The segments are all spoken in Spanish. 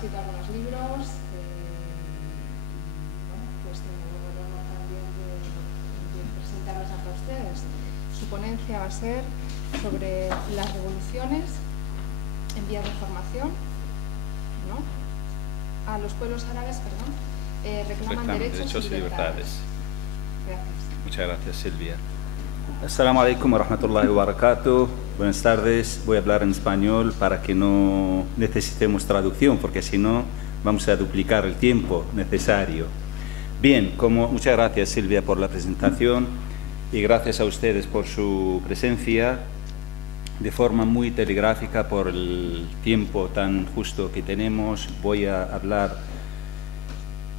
escrito algunos libros. Pues tengo el honor también de presentarlos a ustedes. Su ponencia va a ser sobre las revoluciones en vías de formación, ¿no? A los pueblos árabes, reclaman derechos y libertades. Gracias. Muchas gracias, Silvia. Assalamu alaikum wa rahmatullahi wa barakatuh. Buenas tardes. Voy a hablar en español para que no necesitemos traducción, porque si no vamos a duplicar el tiempo necesario. Bien, muchas gracias, Silvia, por la presentación y gracias a ustedes por su presencia de forma muy telegráfica por el tiempo tan justo que tenemos. Voy a hablar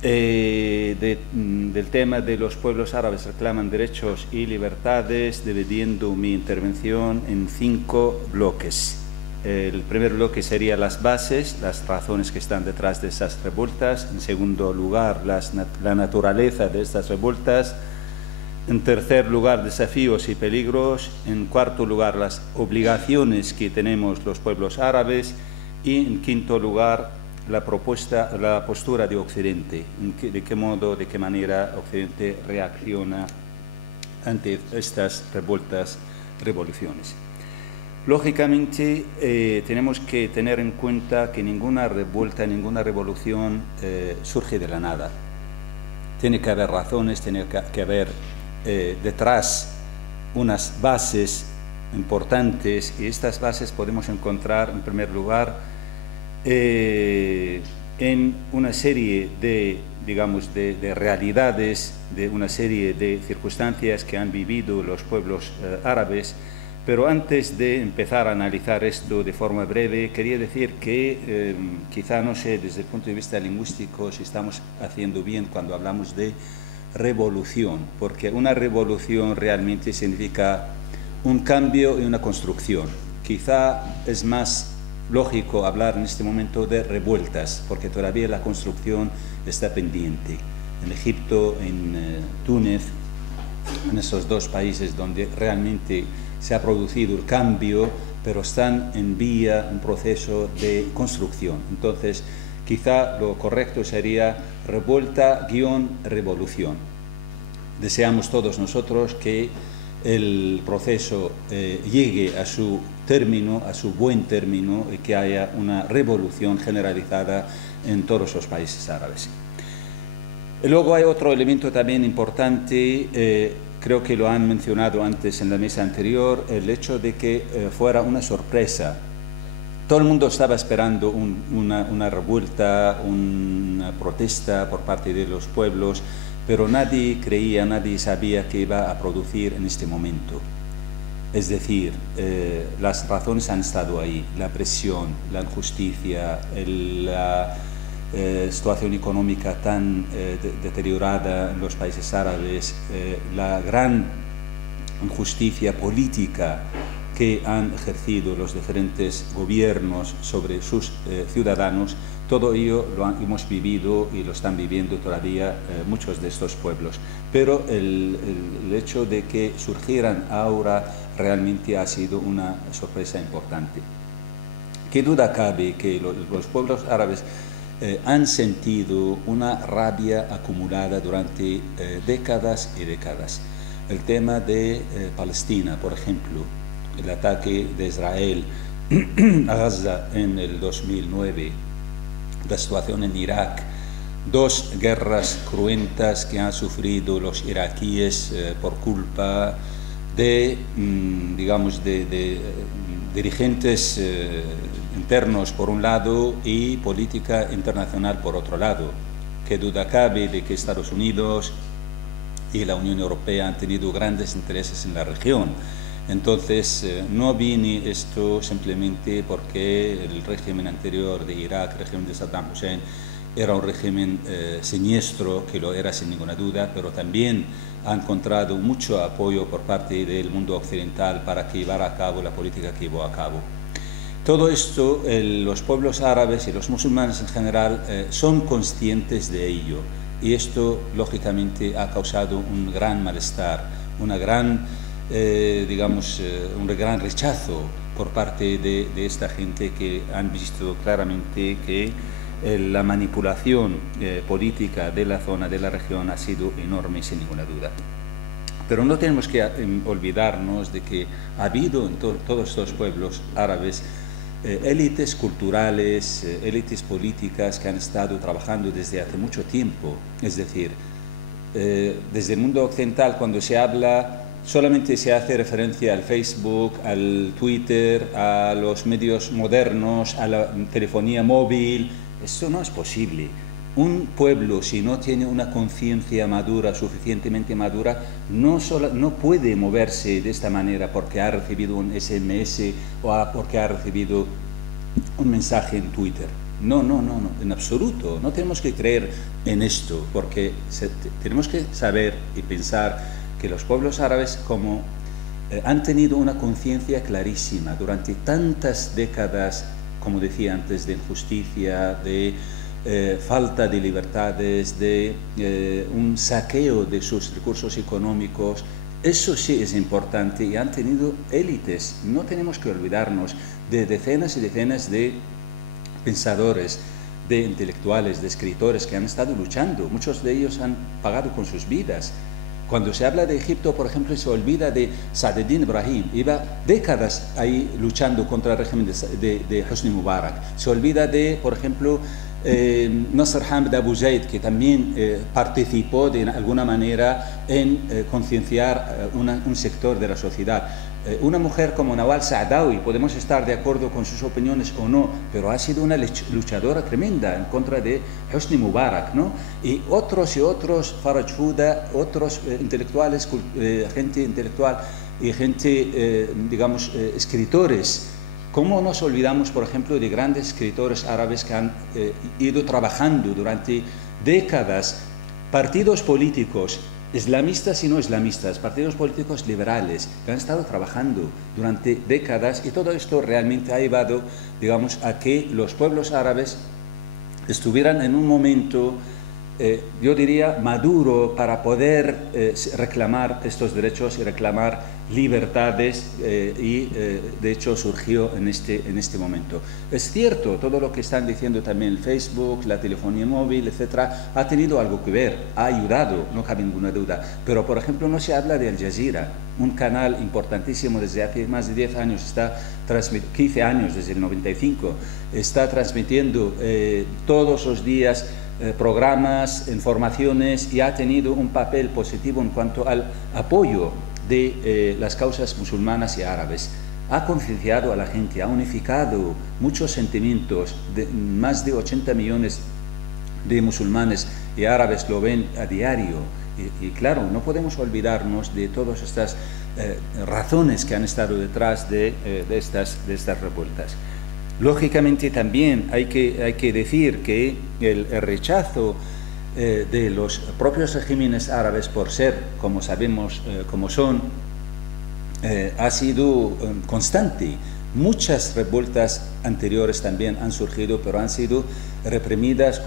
del tema de los pueblos árabes reclaman derechos y libertades, dividiendo mi intervención en 5 bloques. El primer bloque sería las bases, las razones que están detrás de esas revueltas. En segundo lugar, la naturaleza de estas revueltas. En tercer lugar, desafíos y peligros. En cuarto lugar, las obligaciones que tenemos los pueblos árabes. Y en quinto lugar, la postura de Occidente, de qué modo, de qué manera Occidente reacciona ante estas revoluciones. Lógicamente, tenemos que tener en cuenta que ninguna revuelta, ninguna revolución surge de la nada. Tiene que haber razones, tiene que haber detrás unas bases importantes, y estas bases podemos encontrar, en primer lugar, en una serie de realidades, de una serie de circunstancias que han vivido los pueblos árabes. Pero antes de empezar a analizar esto de forma breve, quería decir que quizá no sé desde el punto de vista lingüístico si estamos haciendo bien cuando hablamos de revolución, porque una revolución realmente significa un cambio y una construcción. Quizá es más lógico hablar en este momento de revueltas, porque todavía la construcción está pendiente. En Egipto, en Túnez, en esos 2 países donde realmente se ha producido el cambio, pero están en vía, un proceso de construcción. Entonces, quizá lo correcto sería revuelta-revolución. Deseamos todos nosotros que el proceso llegue a su término, a su buen término, y que haya una revolución generalizada en todos los países árabes. Y luego hay otro elemento también importante, creo que lo han mencionado antes en la mesa anterior, el hecho de que fuera una sorpresa. Todo el mundo estaba esperando una revuelta, una protesta por parte de los pueblos, pero nadie creía, nadie sabía que iba a producir en este momento. Es decir, las razones han estado ahí, la presión, la injusticia, la situación económica tan deteriorada en los países árabes, la gran injusticia política que han ejercido los diferentes gobiernos sobre sus ciudadanos. Todo ello lo hemos vivido y lo están viviendo todavía muchos de estos pueblos. Pero el hecho de que surgieran ahora realmente ha sido una sorpresa importante. ¿Qué duda cabe que los pueblos árabes han sentido una rabia acumulada durante décadas y décadas? El tema de Palestina, por ejemplo, el ataque de Israel a Gaza en el 2009, la situación en Irak, 2 guerras cruentas que han sufrido los iraquíes por culpa de, dirigentes internos por un lado y política internacional por otro lado. Qué duda cabe de que Estados Unidos y la Unión Europea han tenido grandes intereses en la región. Entonces, no viene esto simplemente porque el régimen anterior de Irak, el régimen de Saddam Hussein, era un régimen siniestro, que lo era sin ninguna duda, pero también ha encontrado mucho apoyo por parte del mundo occidental para que llevara a cabo la política que llevó a cabo. Todo esto, los pueblos árabes y los musulmanes en general son conscientes de ello, y esto, lógicamente, ha causado un gran malestar, un gran rechazo por parte de esta gente que han visto claramente que la manipulación política de la zona, de la región, ha sido enorme, sin ninguna duda. Pero no tenemos que olvidarnos de que ha habido en todos estos pueblos árabes élites culturales, élites políticas que han estado trabajando desde hace mucho tiempo. Es decir, desde el mundo occidental, cuando se habla, solamente se hace referencia al Facebook, al Twitter, a los medios modernos, a la telefonía móvil. Esto no es posible. Un pueblo, si no tiene una conciencia madura, suficientemente madura, no puede moverse de esta manera porque ha recibido un SMS o porque ha recibido un mensaje en Twitter. No, en absoluto. No tenemos que creer en esto, porque tenemos que saber y pensar que los pueblos árabes han tenido una conciencia clarísima durante tantas décadas, como decía antes, de injusticia, de falta de libertades, de un saqueo de sus recursos económicos. Eso sí es importante, y han tenido élites. No tenemos que olvidarnos de decenas y decenas de pensadores, de intelectuales, de escritores que han estado luchando. Muchos de ellos han pagado con sus vidas. Cuando se habla de Egipto, por ejemplo, se olvida de Saad-Eddin Ibrahim. Iba décadas ahí luchando contra el régimen de Hosni Mubarak. Se olvida de, por ejemplo, Nasser Hamd Abu Zaid, que también participó de alguna manera en concienciar un sector de la sociedad. Una mujer como Nawal Saadawi, podemos estar de acuerdo con sus opiniones o no, pero ha sido una luchadora tremenda en contra de Hosni Mubarak, ¿no? Y otros, Faraj Fouda, otros intelectuales, gente intelectual y gente, digamos, escritores. ¿Cómo nos olvidamos, por ejemplo, de grandes escritores árabes que han ido trabajando durante décadas, partidos políticos, islamistas y no islamistas, partidos políticos liberales, que han estado trabajando durante décadas, y todo esto realmente ha llevado, digamos, a que los pueblos árabes estuvieran en un momento, yo diría, maduro para poder reclamar estos derechos y reclamar libertades, y de hecho surgió en este momento. Es cierto, todo lo que están diciendo también el Facebook, la telefonía móvil, etcétera, ha tenido algo que ver, ha ayudado, no cabe ninguna duda, pero por ejemplo no se habla de Al Jazeera, un canal importantísimo desde hace más de 10 años, 15 años, desde el 95, está transmitiendo todos los días programas, informaciones, y ha tenido un papel positivo en cuanto al apoyo de las causas musulmanas y árabes. Ha concienciado a la gente, ha unificado muchos sentimientos. Más de 80 millones de musulmanes y árabes lo ven a diario. Y claro, no podemos olvidarnos de todas estas razones que han estado detrás de estas revueltas. Lógicamente también hay que decir que el rechazo de los propios regímenes árabes por ser, como sabemos, como son, ha sido constante. Muchas revueltas anteriores también han surgido, pero han sido reprimidas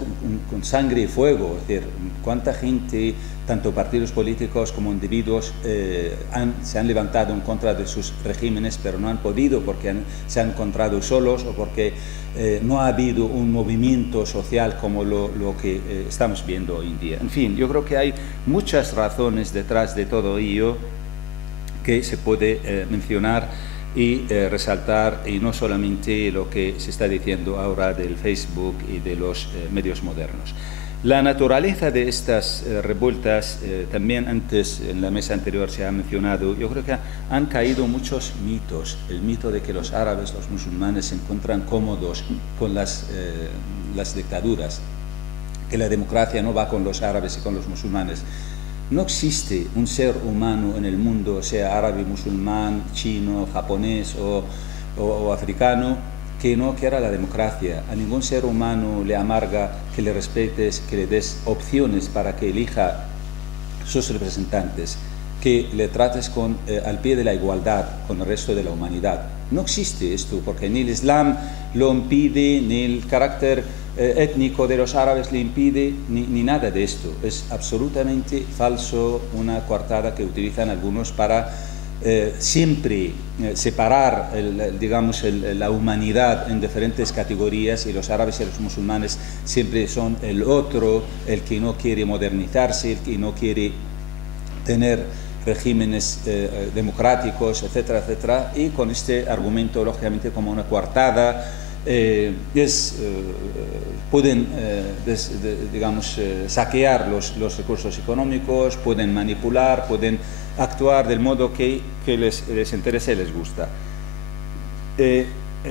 con sangre y fuego. Es decir, cuánta gente, tanto partidos políticos como individuos, se han levantado en contra de sus regímenes, pero no han podido porque se han encontrado solos, o porque no ha habido un movimiento social como lo que estamos viendo hoy en día. En fin, yo creo que hay muchas razones detrás de todo ello que se puede mencionar y resaltar, y no solamente lo que se está diciendo ahora del Facebook y de los medios modernos. La naturaleza de estas revueltas, también antes en la mesa anterior se ha mencionado, yo creo que han caído muchos mitos. El mito de que los árabes, los musulmanes, se encuentran cómodos con las dictaduras, que la democracia no va con los árabes y con los musulmanes. No existe un ser humano en el mundo, sea árabe, musulmán, chino, japonés o africano, que no quiera la democracia. A ningún ser humano le amarga que le respetes, que le des opciones para que elija sus representantes, que le trates al pie de la igualdad con el resto de la humanidad. No existe esto, porque ni el Islam lo impide, ni el carácter étnico de los árabes le impide, ni nada de esto. Es absolutamente falso, una coartada que utilizan algunos para siempre separar, digamos, la humanidad en diferentes categorías, y los árabes y los musulmanes siempre son el otro, el que no quiere modernizarse, el que no quiere tener regímenes democráticos, etcétera, etcétera, y con este argumento, lógicamente, como una coartada, pueden, digamos, saquear los recursos económicos, pueden manipular, pueden actuar del modo que les interesa y les gusta.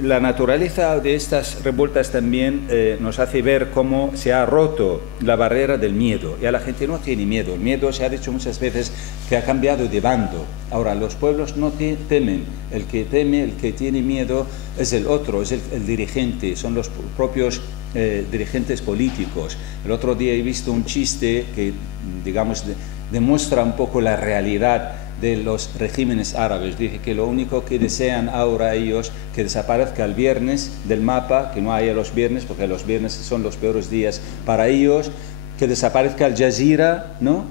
La naturaleza de estas revueltas también nos hace ver cómo se ha roto la barrera del miedo. Ya la gente no tiene miedo. El miedo, se ha dicho muchas veces, que ha cambiado de bando. Ahora, los pueblos no temen. El que teme, el que tiene miedo, es el otro, es el dirigente, son los propios dirigentes políticos. El otro día he visto un chiste que, digamos, demuestra un poco la realidad de los regímenes árabes. Dice que lo único que desean ahora ellos, que desaparezca el viernes del mapa, que no haya los viernes, porque los viernes son los peores días para ellos, que desaparezca el Jazeera, ¿no?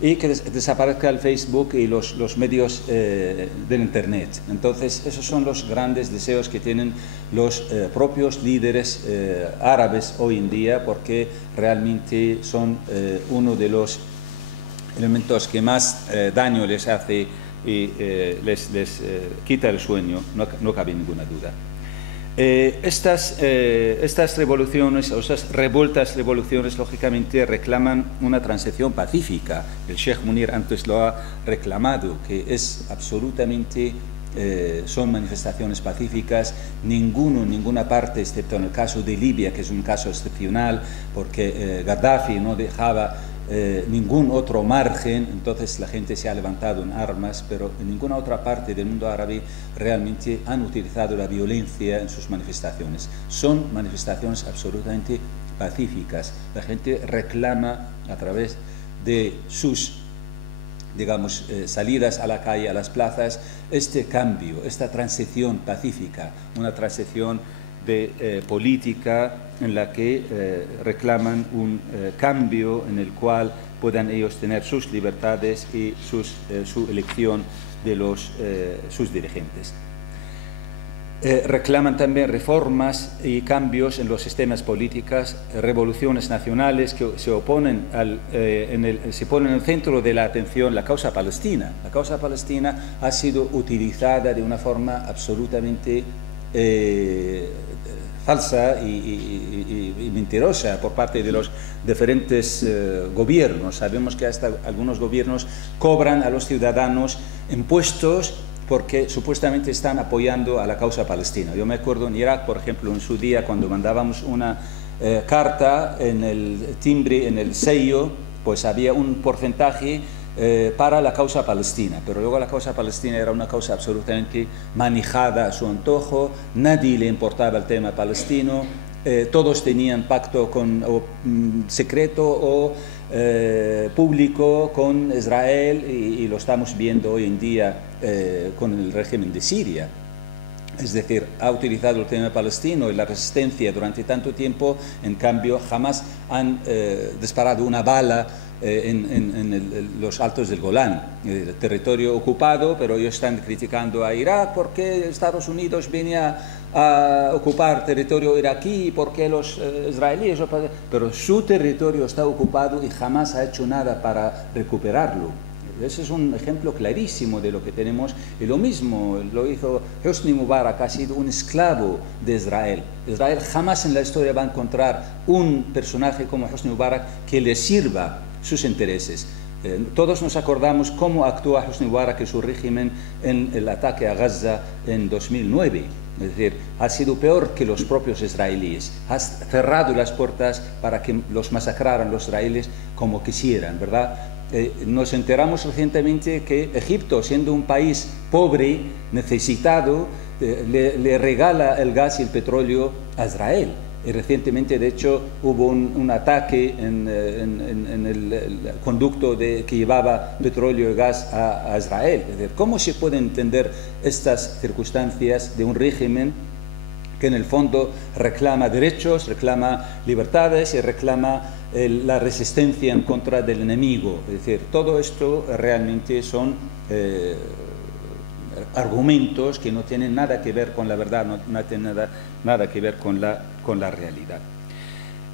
Y que desaparezca el Facebook y los medios del Internet. Entonces, esos son los grandes deseos que tienen los propios líderes árabes hoy en día, porque realmente son uno de los elementos que más daño les hace y les quita el sueño, no cabe ninguna duda. Estas revoluciones, o esas revoluciones, lógicamente reclaman una transición pacífica. El Sheikh Munir antes lo ha reclamado, que es absolutamente, son manifestaciones pacíficas. Ninguna parte, excepto en el caso de Libia, que es un caso excepcional, porque Gaddafi no dejaba ningún otro margen, entonces la gente se ha levantado en armas, pero en ninguna otra parte del mundo árabe realmente han utilizado la violencia en sus manifestaciones. Son manifestaciones absolutamente pacíficas. La gente reclama a través de sus, digamos, salidas a la calle, a las plazas, este cambio, esta transición pacífica, una transición de política en la que reclaman un cambio en el cual puedan ellos tener sus libertades y su elección de sus dirigentes. Reclaman también reformas y cambios en los sistemas políticos, revoluciones nacionales que se oponen se ponen en el centro de la atención la causa palestina. La causa palestina ha sido utilizada de una forma absolutamente falsa y mentirosa por parte de los diferentes gobiernos. Sabemos que hasta algunos gobiernos cobran a los ciudadanos impuestos porque supuestamente están apoyando a la causa palestina. Yo me acuerdo en Irak, por ejemplo, en su día, cuando mandábamos una carta, en el timbre, en el sello, pues había un porcentaje para la causa palestina, pero luego la causa palestina era una causa absolutamente manejada a su antojo, nadie le importaba el tema palestino, todos tenían pacto secreto o público con Israel, y lo estamos viendo hoy en día con el régimen de Siria. Es decir, ha utilizado el tema palestino y la resistencia durante tanto tiempo, en cambio jamás han disparado una bala en los altos del Golán, el territorio ocupado, pero ellos están criticando a Irak porque Estados Unidos viene a ocupar territorio iraquí, porque los israelíes, pero su territorio está ocupado y jamás ha hecho nada para recuperarlo. Ese es un ejemplo clarísimo de lo que tenemos, y lo mismo lo hizo Hosni Mubarak, ha sido un esclavo de Israel. Israel jamás en la historia va a encontrar un personaje como Hosni Mubarak que le sirva sus intereses. Todos nos acordamos cómo actuó Hosni Mubarak y su régimen en el ataque a Gaza en 2009. Es decir, ha sido peor que los propios israelíes. Ha cerrado las puertas para que los masacraran los israelíes como quisieran, ¿verdad? Nos enteramos recientemente que Egipto, siendo un país pobre, necesitado, le regala el gas y el petróleo a Israel. Y recientemente, de hecho, hubo un ataque en el conducto que llevaba petróleo y gas a Israel. Es decir, ¿cómo se pueden entender estas circunstancias de un régimen que en el fondo reclama derechos, reclama libertades y reclama la resistencia en contra del enemigo? Es decir, todo esto realmente son argumentos que no tienen nada que ver con la verdad, no tienen nada que ver con la realidad.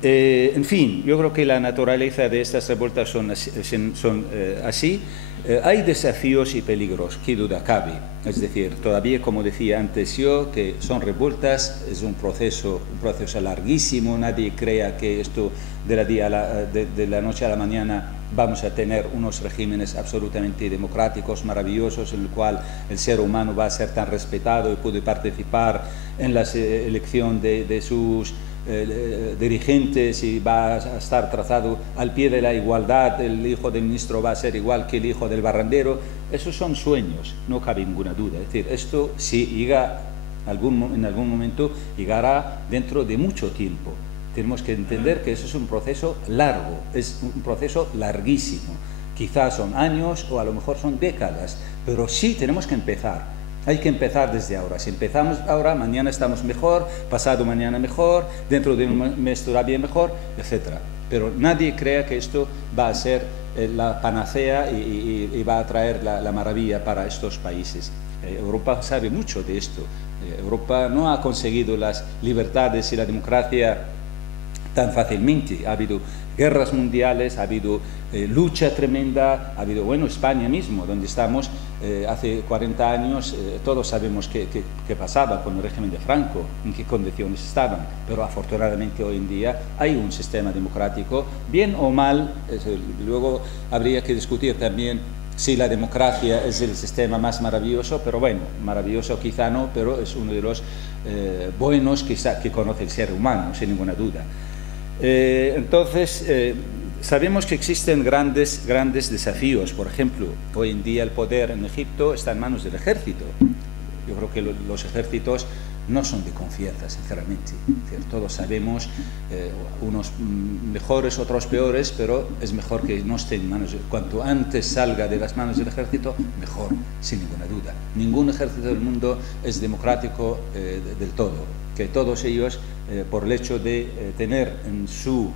En fin, yo creo que la naturaleza de estas revueltas son así. Hay desafíos y peligros, qué duda cabe. Es decir, todavía, como decía antes yo, que son revueltas, es un proceso larguísimo. Nadie crea que esto de la noche a la mañana vamos a tener unos regímenes absolutamente democráticos, maravillosos, en el cual el ser humano va a ser tan respetado y puede participar en la elección de sus dirigentes y va a estar trazado al pie de la igualdad, el hijo del ministro va a ser igual que el hijo del barrendero. Esos son sueños, no cabe ninguna duda. Es decir, esto si llega en algún momento, llegará dentro de mucho tiempo. Tenemos que entender que eso es un proceso largo, es un proceso larguísimo. Quizás son años o a lo mejor son décadas, pero sí tenemos que empezar. Hay que empezar desde ahora. Si empezamos ahora, mañana estamos mejor, pasado mañana mejor, dentro de un mes todavía mejor, etc. Pero nadie crea que esto va a ser la panacea y va a traer la maravilla para estos países. Europa sabe mucho de esto. Europa no ha conseguido las libertades y la democracia tan fácilmente. Ha habido guerras mundiales, ha habido lucha tremenda, ha habido, bueno, España mismo, donde estamos hace 40 años, todos sabemos qué pasaba con el régimen de Franco, en qué condiciones estaban, pero afortunadamente hoy en día hay un sistema democrático, bien o mal. Luego habría que discutir también si la democracia es el sistema más maravilloso, pero bueno, maravilloso quizá no, pero es uno de los buenos que conoce el ser humano, sin ninguna duda. Entonces, sabemos que existen grandes desafíos. Por ejemplo, hoy en día el poder en Egipto está en manos del ejército. Yo creo que los ejércitos no son de confianza, sinceramente. Es decir, todos sabemos, unos mejores, otros peores, pero es mejor que no esté en manos. Cuanto antes salga de las manos del ejército, mejor, sin ninguna duda. Ningún ejército del mundo es democrático del todo. Que todos ellos, por el hecho de tener en su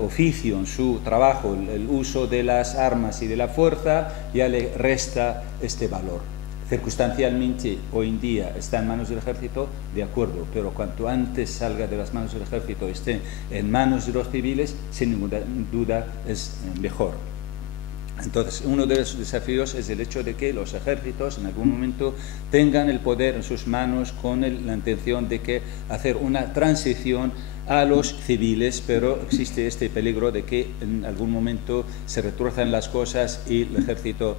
oficio, en su trabajo, el uso de las armas y de la fuerza, ya le resta este valor. Circunstancialmente, hoy en día está en manos del ejército, de acuerdo, pero cuanto antes salga de las manos del ejército y esté en manos de los civiles, sin ninguna duda es mejor. Entonces, uno de los desafíos es el hecho de que los ejércitos en algún momento tengan el poder en sus manos con la intención de hacer una transición a los civiles, pero existe este peligro de que en algún momento se retuerzan las cosas y el ejército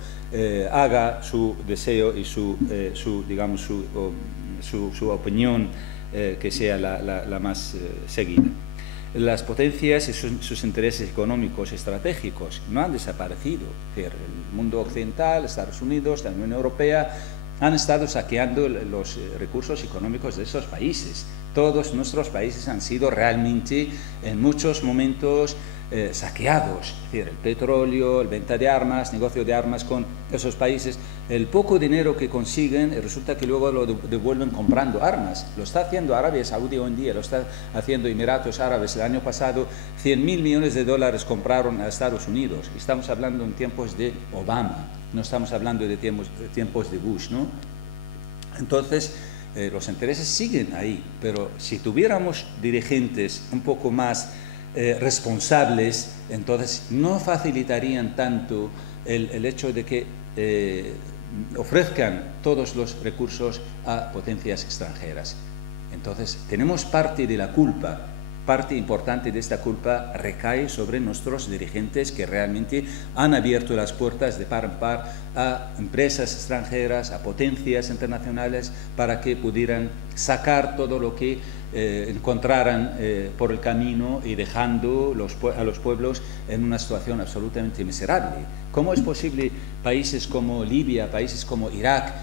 haga su deseo y su opinión que sea la más seguida. Las potencias y sus intereses económicos estratégicos no han desaparecido. El mundo occidental, Estados Unidos, la Unión Europea, han estado saqueando los recursos económicos de esos países. Todos nuestros países han sido realmente, en muchos momentos, saqueados. Es decir, el petróleo, la venta de armas, negocio de armas con esos países, el poco dinero que consiguen, resulta que luego lo devuelven comprando armas. Lo está haciendo Arabia Saudí hoy en día, lo está haciendo Emiratos Árabes. El año pasado 100.000 millones de dólares compraron a Estados Unidos. Estamos hablando en tiempos de Obama, no estamos hablando de tiempos de Bush, ¿no? Entonces, los intereses siguen ahí, pero si tuviéramos dirigentes un poco más responsables, entonces no facilitarían tanto el hecho de que ofrezcan todos los recursos a potencias extranjeras. Entonces, tenemos parte de la culpa. Parte importante de esta culpa recae sobre nuestros dirigentes que realmente han abierto las puertas de par en par a empresas extranjeras, a potencias internacionales, para que pudieran sacar todo lo que encontraran por el camino y dejando a los pueblos en una situación absolutamente miserable. ¿Cómo es posible países como Libia, países como Irak,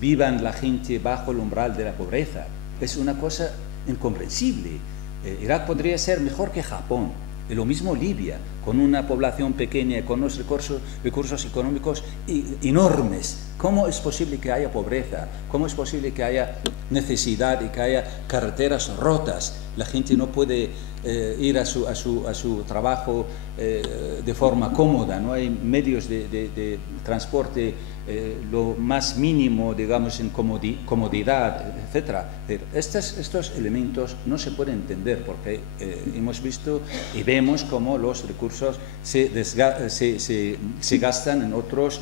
vivan la gente bajo el umbral de la pobreza? Es una cosa incomprensible. Irak podría ser mejor que Japón, y lo mismo Libia, con una población pequeña y con unos recursos económicos enormes, ¿Cómo es posible que haya pobreza? ¿Cómo es posible que haya necesidad y que haya carreteras rotas? La gente no puede ir a su trabajo de forma cómoda, no hay medios de transporte lo más mínimo, digamos, en comodidad, etc. Estos elementos no se pueden entender porque hemos visto y vemos cómo los recursos se gastan en otros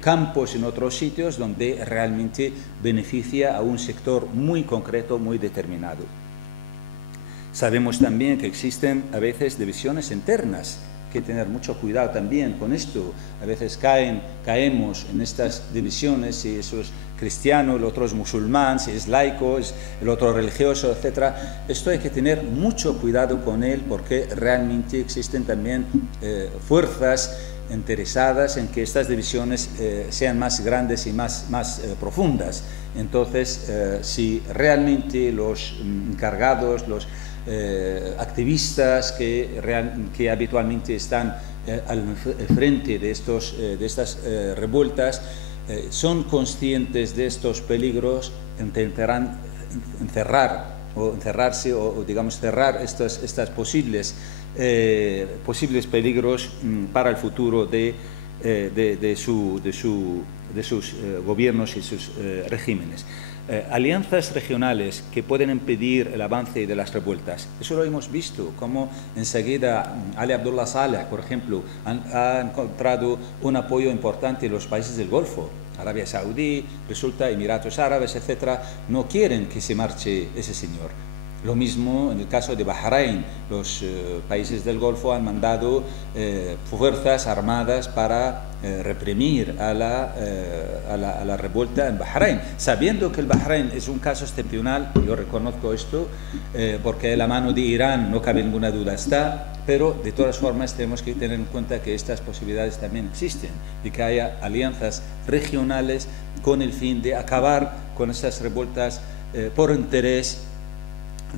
campos, en otros sitios donde realmente beneficia a un sector muy concreto, muy determinado. Sabemos también que existen a veces divisiones internas, hay que tener mucho cuidado también con esto. A veces caemos en estas divisiones, si eso es cristiano, el otro es musulmán, si es laico, es el otro religioso, etc. Esto hay que tener mucho cuidado con él porque realmente existen también fuerzas interesadas en que estas divisiones sean más grandes y más profundas. Entonces, si realmente los encargados, los activistas que habitualmente están al frente de estas revueltas son conscientes de estos peligros, intentarán encerrarse o digamos cerrar estas posibles peligros para el futuro de sus gobiernos y sus regímenes. Alianzas regionales que pueden impedir el avance de las revueltas. Eso lo hemos visto, como enseguida Ali Abdullah Saleh, por ejemplo, ha encontrado un apoyo importante en los países del Golfo. Arabia Saudí, resulta, Emiratos Árabes, etc., no quieren que se marche ese señor. Lo mismo en el caso de Bahrein. Los países del Golfo han mandado fuerzas armadas para reprimir a la revuelta en Bahrein, sabiendo que el Bahrein es un caso excepcional. Yo reconozco esto, porque la mano de Irán, no cabe ninguna duda, está, pero de todas formas tenemos que tener en cuenta que estas posibilidades también existen, y que haya alianzas regionales con el fin de acabar con estas revueltas por interés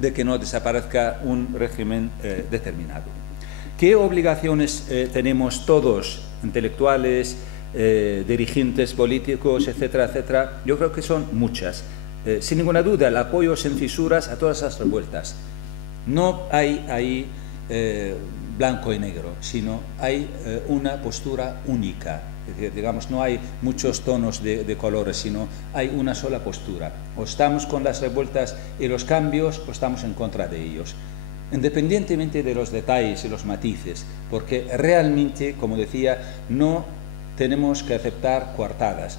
de que no desaparezca un régimen determinado. ¿Qué obligaciones tenemos todos, intelectuales, dirigentes políticos, etcétera, etcétera? Yo creo que son muchas. Sin ninguna duda, el apoyo sin fisuras a todas las revueltas. No hay ahí blanco y negro, sino hay una postura única. Es decir, digamos, no hay muchos tonos de colores, sino hay una sola postura. O estamos con las revueltas y los cambios, o estamos en contra de ellos, independientemente de los detalles y los matices, porque realmente, como decía, no tenemos que aceptar coartadas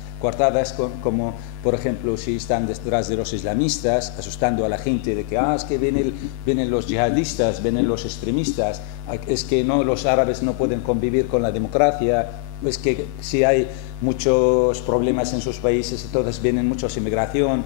como, por ejemplo, si están detrás de los islamistas, asustando a la gente de que es que vienen los yihadistas, vienen los extremistas, es que no, los árabes no pueden convivir con la democracia, es que si hay muchos problemas en sus países, entonces vienen muchos inmigración.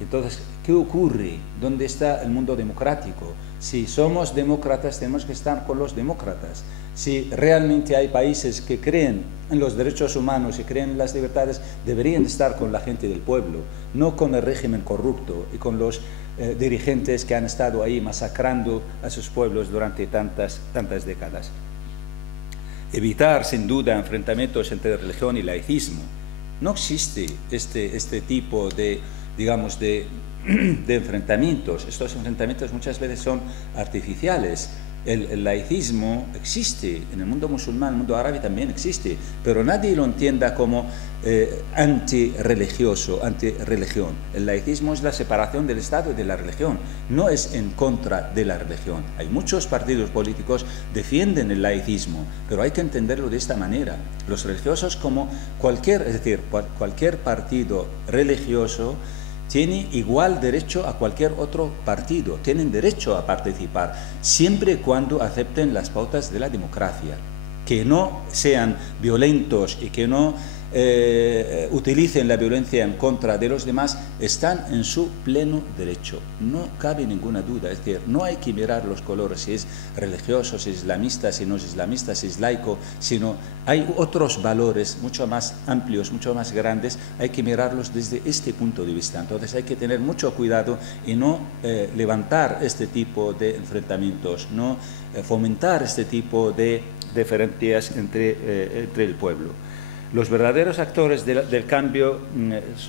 Entonces, ¿qué ocurre? ¿Dónde está el mundo democrático? Si somos demócratas, tenemos que estar con los demócratas. Si realmente hay países que creen en los derechos humanos y creen en las libertades, deberían estar con la gente del pueblo, no con el régimen corrupto y con los dirigentes que han estado ahí masacrando a sus pueblos durante tantas décadas. Evitar, sin duda, enfrentamientos entre religión y laicismo. No existe este tipo de, digamos, de enfrentamientos. Estos enfrentamientos muchas veces son artificiales. El laicismo existe en el mundo musulmán, en el mundo árabe también existe, pero nadie lo entienda como antirreligioso, antirreligión. El laicismo es la separación del Estado y de la religión, no es en contra de la religión. Hay muchos partidos políticos que defienden el laicismo, pero hay que entenderlo de esta manera. Los religiosos, como cualquier partido religioso, tiene igual derecho a cualquier otro partido, tienen derecho a participar, siempre y cuando acepten las pautas de la democracia, que no sean violentos y que no utilicen la violencia en contra de los demás, están en su pleno derecho, no cabe ninguna duda. Es decir, no hay que mirar los colores, si es religioso, si es islamista, si no es islamista, si es laico, sino hay otros valores mucho más amplios, mucho más grandes, hay que mirarlos desde este punto de vista. Entonces hay que tener mucho cuidado y no levantar este tipo de enfrentamientos, no fomentar este tipo de diferencias entre el pueblo. Los verdaderos actores del cambio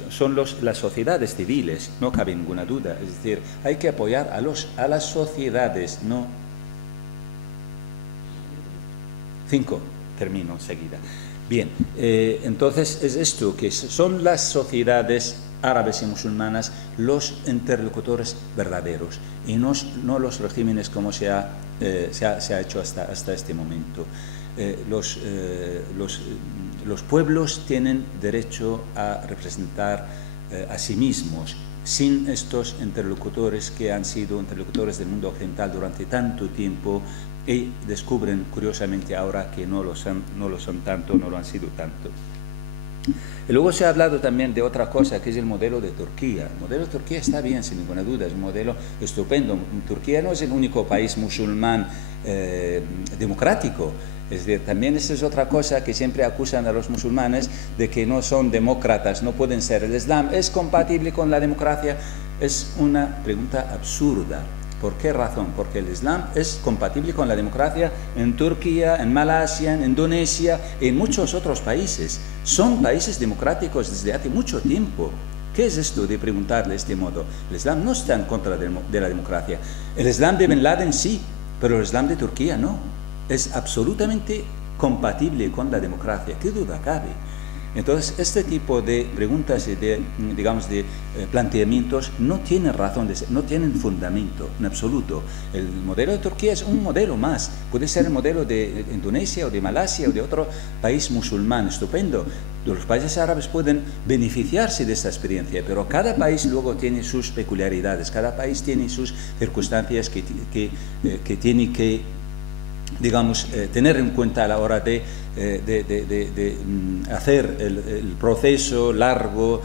son las sociedades civiles, no cabe ninguna duda. Es decir, hay que apoyar a las sociedades, no. 5, termino enseguida. Bien, entonces es esto, que son las sociedades árabes y musulmanas los interlocutores verdaderos y no los regímenes como se ha hecho hasta este momento. Los pueblos tienen derecho a representar a sí mismos sin estos interlocutores que han sido interlocutores del mundo occidental durante tanto tiempo y descubren curiosamente ahora que no lo son tanto, no lo han sido tanto. Y luego se ha hablado también de otra cosa, que es el modelo de Turquía. El modelo de Turquía está bien, sin ninguna duda, es un modelo estupendo. Turquía no es el único país musulmán democrático. Es decir, también esa es otra cosa que siempre acusan a los musulmanes de que no son demócratas, no pueden ser. ¿El Islam es compatible con la democracia? Es una pregunta absurda. ¿Por qué razón? Porque el Islam es compatible con la democracia en Turquía, en Malasia, en Indonesia, en muchos otros países. Son países democráticos desde hace mucho tiempo. ¿Qué es esto de preguntarle de este modo? El Islam no está en contra de la democracia. El Islam de Bin Laden sí, pero el Islam de Turquía no. Es absolutamente compatible con la democracia. ¿Qué duda cabe? Entonces, este tipo de preguntas y de planteamientos no tienen razón de ser, no tienen fundamento en absoluto. El modelo de Turquía es un modelo más. Puede ser el modelo de Indonesia o de Malasia o de otro país musulmán, estupendo. Los países árabes pueden beneficiarse de esta experiencia, pero cada país luego tiene sus peculiaridades, cada país tiene sus circunstancias que tiene que, digamos, tener en cuenta a la hora de hacer el proceso largo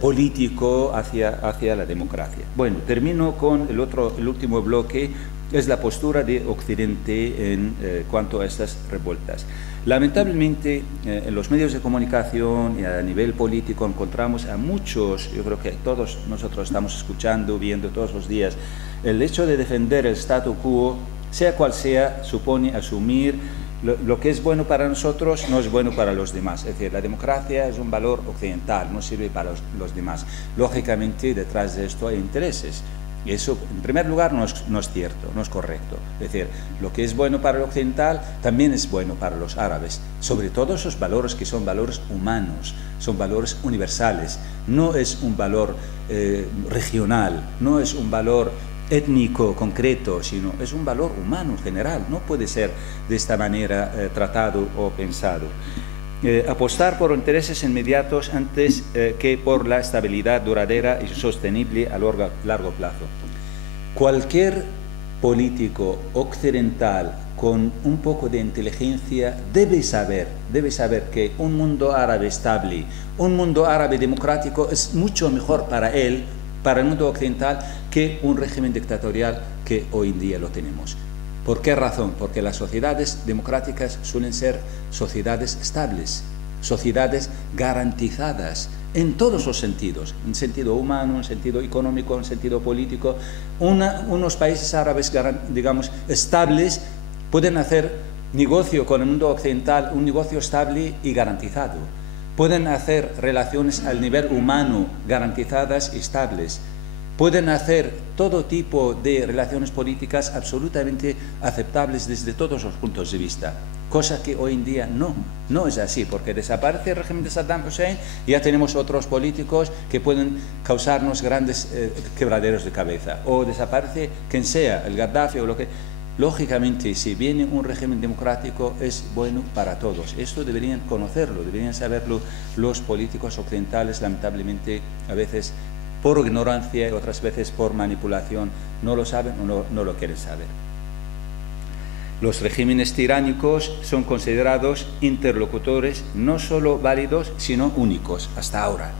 político hacia la democracia. Bueno, termino con el último bloque, es la postura de Occidente en cuanto a estas revueltas. Lamentablemente, en los medios de comunicación y a nivel político encontramos a muchos, yo creo que todos nosotros estamos escuchando, viendo todos los días, el hecho de defender el statu quo, sea cual sea, supone asumir lo que es bueno para nosotros no es bueno para los demás. Es decir, la democracia es un valor occidental, no sirve para los demás. Lógicamente, detrás de esto hay intereses. Y eso, en primer lugar, no es cierto, no es correcto. Es decir, lo que es bueno para el occidental también es bueno para los árabes. Sobre todo esos valores que son valores humanos, son valores universales. No es un valor regional, no es un valor étnico concreto, sino es un valor humano general. No puede ser de esta manera tratado o pensado. Apostar por intereses inmediatos antes que por la estabilidad duradera y sostenible a largo plazo. Cualquier político occidental con un poco de inteligencia debe saber que un mundo árabe estable, un mundo árabe democrático es mucho mejor para él, para el mundo occidental, que un régimen dictatorial que hoy en día lo tenemos. ¿Por qué razón? Porque las sociedades democráticas suelen ser sociedades estables, sociedades garantizadas en todos los sentidos, en sentido humano, en sentido económico, en sentido político. Unos países árabes, digamos, estables, pueden hacer negocio con el mundo occidental, un negocio estable y garantizado. Pueden hacer relaciones al nivel humano garantizadas y estables. Pueden hacer todo tipo de relaciones políticas absolutamente aceptables desde todos los puntos de vista, cosa que hoy en día no es así, porque desaparece el régimen de Saddam Hussein y ya tenemos otros políticos que pueden causarnos grandes quebraderos de cabeza, o desaparece quien sea, el Gaddafi o lo que... Lógicamente, si viene un régimen democrático, es bueno para todos. Esto deberían conocerlo, deberían saberlo los políticos occidentales. Lamentablemente, a veces por ignorancia y otras veces por manipulación, no lo saben o no lo quieren saber. Los regímenes tiránicos son considerados interlocutores no solo válidos, sino únicos, hasta ahora.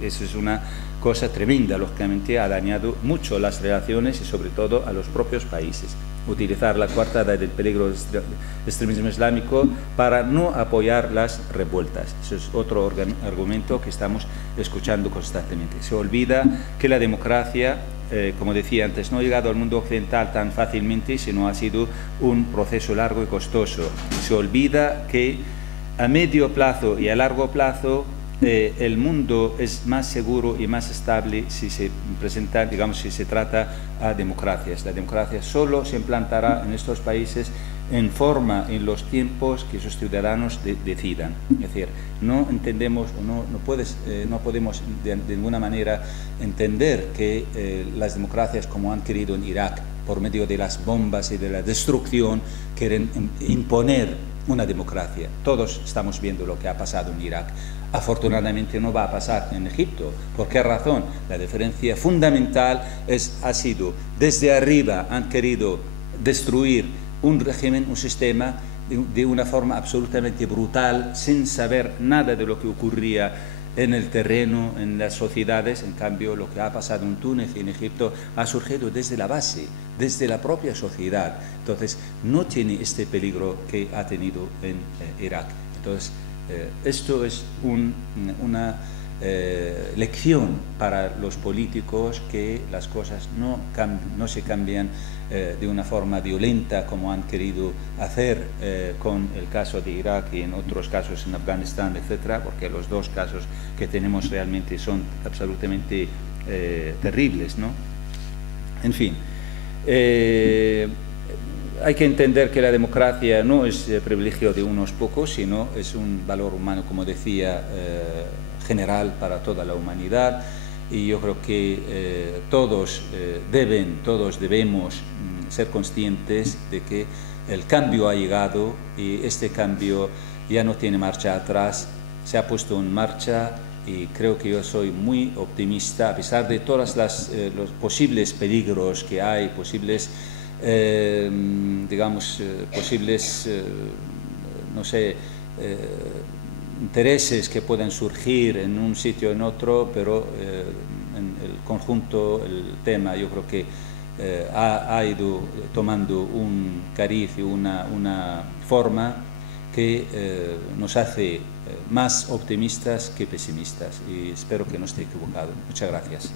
Eso es una cosa tremenda, lógicamente ha dañado mucho las relaciones y sobre todo a los propios países. Utilizar la coartada del peligro del extremismo islámico para no apoyar las revueltas. Eso es otro argumento que estamos escuchando constantemente. Se olvida que la democracia, como decía antes, no ha llegado al mundo occidental tan fácilmente, sino ha sido un proceso largo y costoso. Se olvida que a medio plazo y a largo plazo el mundo es más seguro y más estable si se presenta, digamos, si se trata a democracias. La democracia solo se implantará en estos países en los tiempos que sus ciudadanos decidan. Es decir, no entendemos o no podemos de ninguna manera entender que las democracias, como han querido en Irak, por medio de las bombas y de la destrucción, quieren imponer una democracia. Todos estamos viendo lo que ha pasado en Irak. Afortunadamente no va a pasar en Egipto. ¿Por qué razón? La diferencia fundamental ha sido, desde arriba han querido destruir un régimen, un sistema, de una forma absolutamente brutal, sin saber nada de lo que ocurría en el terreno, en las sociedades. En cambio, lo que ha pasado en Túnez y en Egipto ha surgido desde la base, desde la propia sociedad. Entonces, no tiene este peligro que ha tenido en Irak. Entonces, esto es una lección para los políticos, que las cosas no se cambian de una forma violenta como han querido hacer con el caso de Irak y en otros casos en Afganistán, etcétera, porque los dos casos que tenemos realmente son absolutamente terribles, ¿no? En fin, hay que entender que la democracia no es privilegio de unos pocos, sino es un valor humano, como decía, general para toda la humanidad, y yo creo que todos debemos ser conscientes de que el cambio ha llegado y este cambio ya no tiene marcha atrás, se ha puesto en marcha, y creo que yo soy muy optimista, a pesar de todos los posibles peligros que hay, posibles intereses que pueden surgir en un sitio o en otro, pero en el conjunto, el tema, yo creo que ha ido tomando un cariz y una forma que nos hace más optimistas que pesimistas, y espero que no esté equivocado. Muchas gracias.